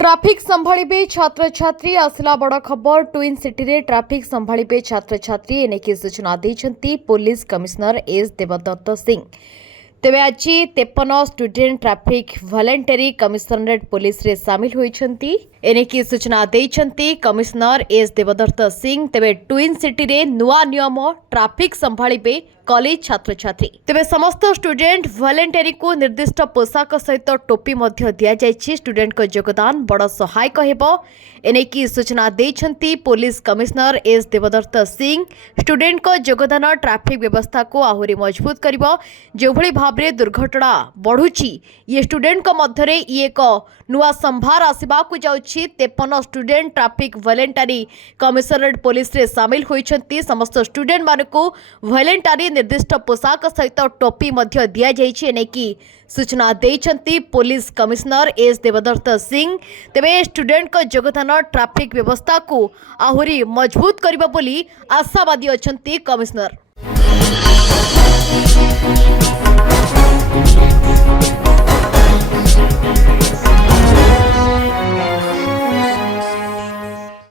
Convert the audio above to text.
Traffic संभाଳିबे छात्र छात्री आसला बड़ खबर। ट्विन सिटी रे ट्राफिक संभाଳିबे छात्र छात्री एनेकी सूचना देछंती पुलिस कमिश्नर एस देवदत्त सिंह। तेबे आज 53 student traffic voluntary commissionerate police रे शामिल होइछंती। एनेकी सूचना देछंती कमिश्नर एस देवदत्त सिंह। तेबे ट्विन सिटी रे नुआ नियम ट्राफिक संभाଳିबे कॉलेज छात्र छात्री। तेबे समस्त स्टूडेंट वॉलंटरी को निर्दिष्ट पोशाक सहित टोपी मध्य दिया जायछि। स्टूडेंट को योगदान बड़ सहायक हेबो। एनेकी सूचना देछंती पुलिस कमिश्नर एस देवदत्त सिंह। स्टूडेंट को योगदान ट्राफिक व्यवस्था को आहुरी मजबूत करिवो। जो भली भाबरे दुर्घटना बढ़ुछि ये स्टूडेंट को मध्यरे ये एक नुआ संभार आसीबा को जाउछि। 53 student traffic voluntary commissionerate police रे शामिल होइछंती। समस्त स्टूडेंट मानकु वॉलंटरी निर्दिष्ट पोशाक सहित टोपी मध्य दिया जाइछि। एनेकी सूचना देइछंती पुलिस कमिश्नर एस देवदत्त सिंह। तेबे स्टूडेंट को योगदान ट्राफिक व्यवस्था को आहुरी मजबूत करिबो बोली आशावादी अछंती कमिश्नर।